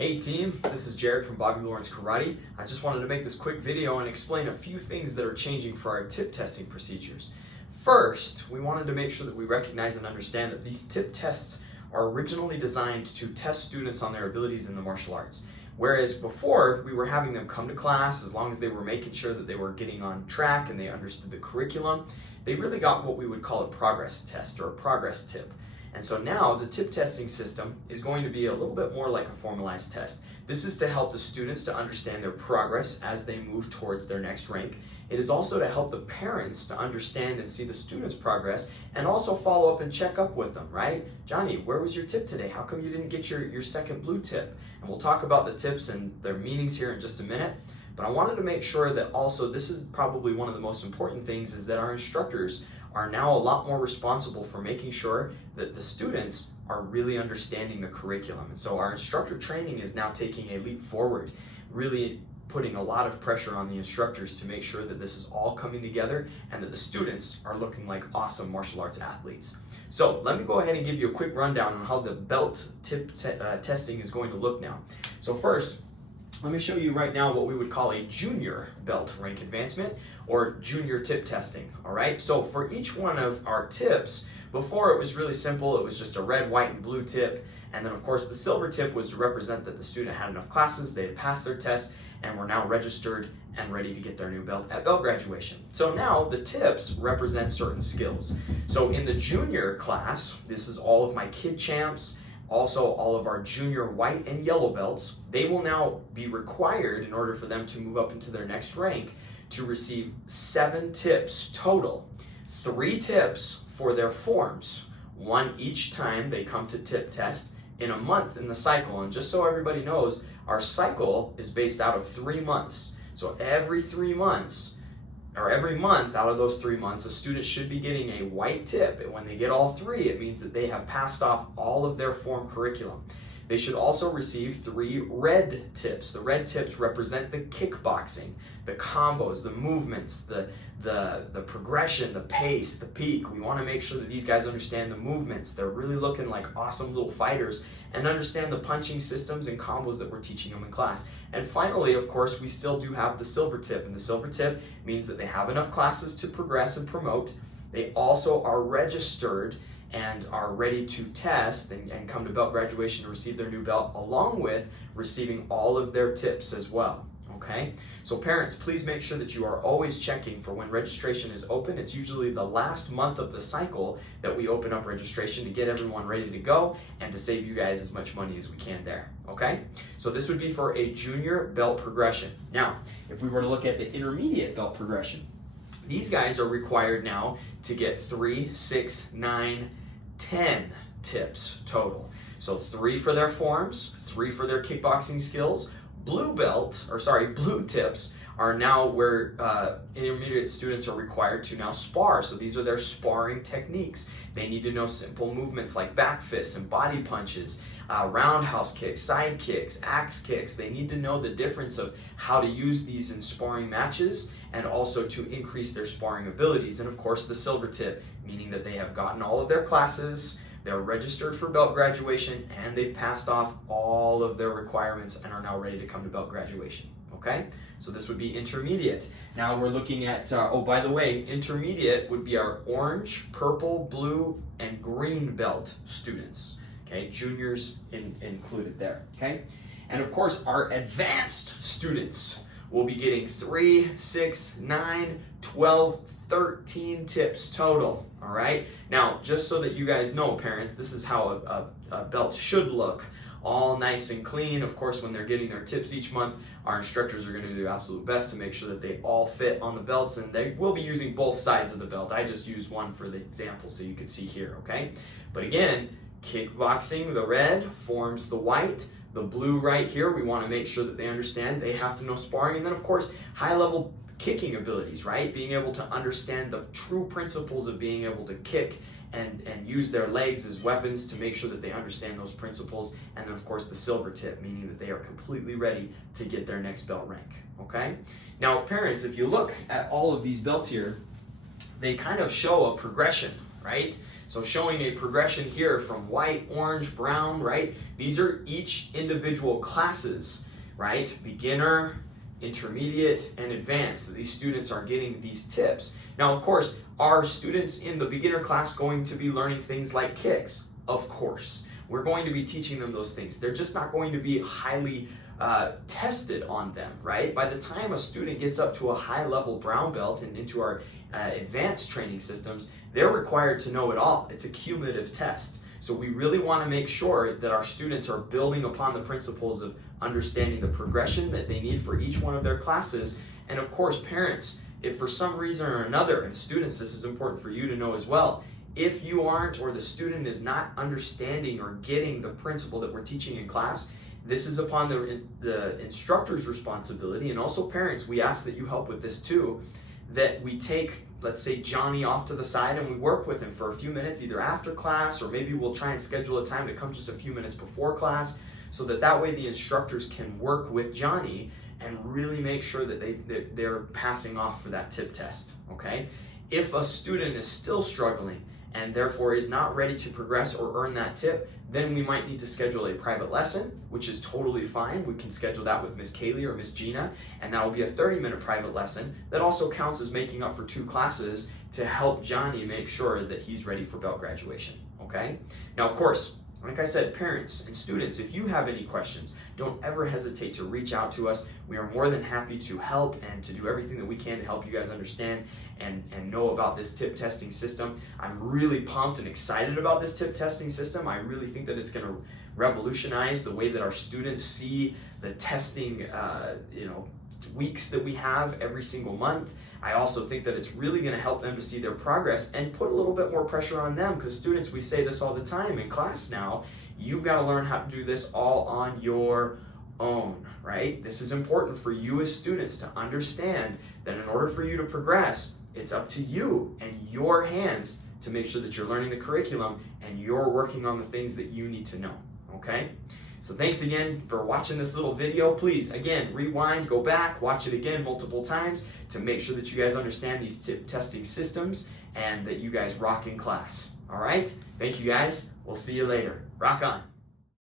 Hey team, this is Jared from Bobby Lawrence Karate. I just wanted to make this quick video and explain a few things that are changing for our tip testing procedures. First, we wanted to make sure that we recognize and understand that these tip tests are originally designed to test students on their abilities in the martial arts. Whereas before, we were having them come to class as long as they were making sure that they were getting on track and they understood the curriculum, they really got what we would call a progress test or a progress tip. And so now the tip testing system is going to be a little bit more like a formalized test. This is to help the students to understand their progress as they move towards their next rank. It is also to help the parents to understand and see the students' progress and also follow up and check up with them, right? Johnny, where was your tip today? How come you didn't get your second blue tip? And we'll talk about the tips and their meanings here in just a minute. But I wanted to make sure that also, this is probably one of the most important things, is that our instructors are now a lot more responsible for making sure that the students are really understanding the curriculum. And so our instructor training is now taking a leap forward, really putting a lot of pressure on the instructors to make sure that this is all coming together and that the students are looking like awesome martial arts athletes. So let me go ahead and give you a quick rundown on how the belt tip testing is going to look now. So first, let me show you right now what we would call a junior belt rank advancement or junior tip testing, all right? So for each one of our tips, before it was really simple. It was just a red, white, and blue tip. And then of course the silver tip was to represent that the student had enough classes, they had passed their test, and were now registered and ready to get their new belt at belt graduation. So now the tips represent certain skills. So in the junior class, this is all of my kid champs, also all of our junior white and yellow belts. They will now be required, in order for them to move up into their next rank, to receive 7 tips total. 3 tips for their forms, 1 each time they come to tip test in a month in the cycle. And just so everybody knows, our cycle is based out of 3 months. So every 3 months, or every month out of those 3 months, a student should be getting a white tip. And when they get all 3, it means that they have passed off all of their form curriculum. They should also receive 3 red tips. The red tips represent the kickboxing, the combos, the movements, the progression, the pace, the peak. We want to make sure that these guys understand the movements. They're really looking like awesome little fighters and understand the punching systems and combos that we're teaching them in class. And finally, of course, we still do have the silver tip. And the silver tip means that they have enough classes to progress and promote. They also are registered and are ready to test and come to belt graduation to receive their new belt, along with receiving all of their tips as well. Okay? So parents, please make sure that you are always checking for when registration is open. It's usually the last month of the cycle that we open up registration to get everyone ready to go and to save you guys as much money as we can there. Okay? So this would be for a junior belt progression. Now, if we were to look at the intermediate belt progression, these guys are required now to get 3, 6, 9, 10 tips total. So 3 for their forms, 3 for their kickboxing skills. Blue tips are now where intermediate students are required to now spar. So these are their sparring techniques. They need to know simple movements like back fists and body punches, roundhouse kicks, side kicks, axe kicks. They need to know the difference of how to use these in sparring matches and also to increase their sparring abilities. And of course the silver tip, meaning that they have gotten all of their classes, they're registered for belt graduation, and they've passed off all of their requirements and are now ready to come to belt graduation. Okay? So this would be intermediate. Now we're looking at, oh, by the way, intermediate would be our orange, purple, blue, and green belt students. Okay? Juniors included there. Okay? And of course, our advanced students will be getting 3, 6, 9, 12, 13 tips total, all right? Now, just so that you guys know, parents, this is how a belt should look, all nice and clean. Of course, when they're getting their tips each month, our instructors are gonna do their absolute best to make sure that they all fit on the belts, and they will be using both sides of the belt. I just used one for the example so you can see here, okay? But again, kickboxing, the red, forms the white. The blue right here, we want to make sure that they understand they have to know sparring. And then of course, high level kicking abilities, right? Being able to understand the true principles of being able to kick and use their legs as weapons to make sure that they understand those principles. And then of course the silver tip, meaning that they are completely ready to get their next belt rank, okay? Now parents, if you look at all of these belts here, they kind of show a progression, right? So showing a progression here from white, orange, brown, right? These are each individual classes, right? Beginner, intermediate, and advanced. These students are getting these tips. Now, of course, are students in the beginner class going to be learning things like kicks? Of course. We're going to be teaching them those things. They're just not going to be highly tested on them, right? By the time a student gets up to a high-level brown belt and into our advanced training systems, they're required to know it all. It's a cumulative test. So we really want to make sure that our students are building upon the principles of understanding the progression that they need for each one of their classes. And of course, parents, if for some reason or another, and students, this is important for you to know as well, if you aren't, or the student is not understanding or getting the principle that we're teaching in class, this is upon the instructor's responsibility, and also parents, we ask that you help with this too, that we take, let's say, Johnny off to the side and we work with him for a few minutes, either after class, or maybe we'll try and schedule a time to come just a few minutes before class, so that way the instructors can work with Johnny and really make sure that they're passing off for that tip test, okay? If a student is still struggling and therefore is not ready to progress or earn that tip, then we might need to schedule a private lesson, which is totally fine. We can schedule that with Miss Kaylee or Miss Gina, and that will be a 30-minute private lesson that also counts as making up for 2 classes to help Johnny make sure that he's ready for belt graduation, okay? Now, of course, like I said, parents and students, if you have any questions, don't ever hesitate to reach out to us. We are more than happy to help and to do everything that we can to help you guys understand and know about this tip testing system. I'm really pumped and excited about this tip testing system. I really think that it's going to revolutionize the way that our students see the testing weeks that we have every single month. I also think that it's really going to help them to see their progress and put a little bit more pressure on them, because students, we say this all the time in class now, you've got to learn how to do this all on your own, right? This is important for you as students to understand that in order for you to progress, it's up to you and your hands to make sure that you're learning the curriculum and you're working on the things that you need to know, okay? So thanks again for watching this little video. Please, again, rewind, go back, watch it again multiple times to make sure that you guys understand these tip testing systems and that you guys rock in class. All right? Thank you guys. We'll see you later. Rock on.